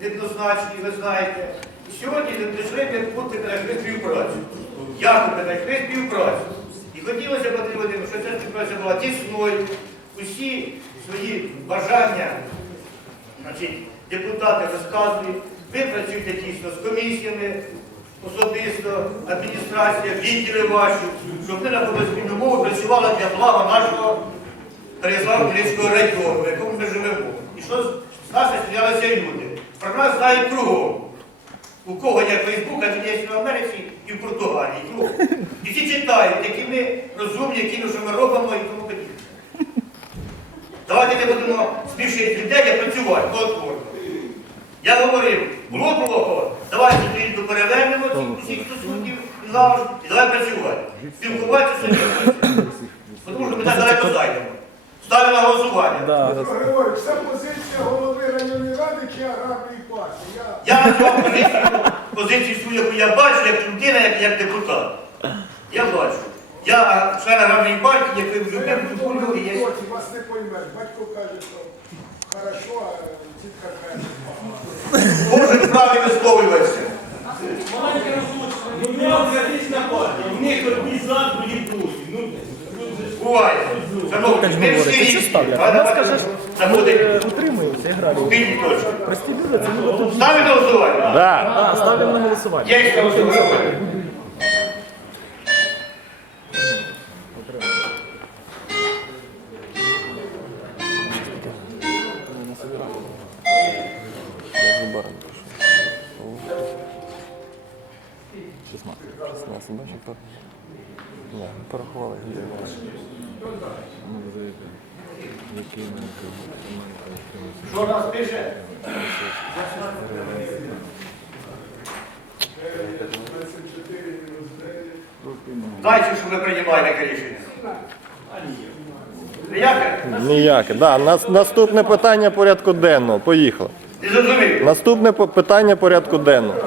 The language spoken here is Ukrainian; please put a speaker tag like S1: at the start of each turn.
S1: неоднозначні, ви знаєте. І сьогодні знайшли пункти знайшли співпрацю. Якоби знайшли співпрацю. І хотілося б, Володимирович, щоб ця співпраця була тісною. Усі свої бажання значить, депутати розказують, ви працюєте дійсно з комісіями, особисто, адміністрація, відділи ваші, щоб ми на побезпільну мову працювали для блага нашого Переславського району, в якому ми живемо. І що з нас сміялися люди. Про нас знають кругом. У кого є Фейсбук, а він є в Америці і в Португалії. Кругом. І всі читають, які ми розумні, які ми, що ми робимо і тому подібне. Давайте не будемо смішити людей, а працювати плодотворно. Я говорив, було плохо, давайте перевернемо цих усіх стосунків і давай працювати. Спілкуватися самі. Тому що ми так далеко зайдемо. Ставлю на голосування.
S2: Григорович, це позиція голови районної ради чи аграрної партії. Я...
S1: Я назвав позицію, позицію свою, яку я бачу, як людина, як, як депутат. Я бачу. Я а, член аграрної партії, який в
S2: як
S1: любому культурі є.
S2: вас не поймеш. Батько каже, що хорошо, а тітка каже, погано.
S1: Кожен правий висловлюватися.
S3: Маленьке розлучення. Ну, демократична партія. В них одні за, другі проти. Ну,
S1: Буває. Шановні, всі різні.
S4: це ставлять.
S1: Давайте
S4: Вона скаже,
S1: заходить
S4: ну от
S1: Ставлю на голосування.
S4: Да, ставимо на голосування.
S1: Є ще голосування.
S5: Ні, порахували.
S1: Що нас пише? Дайте, що ви приймаєте яке рішення. Ніяке?
S5: Ніяке. Да, нас, наступне питання порядку денного. Поїхали.
S1: Не зрозумів.
S5: Наступне по- питання порядку денного.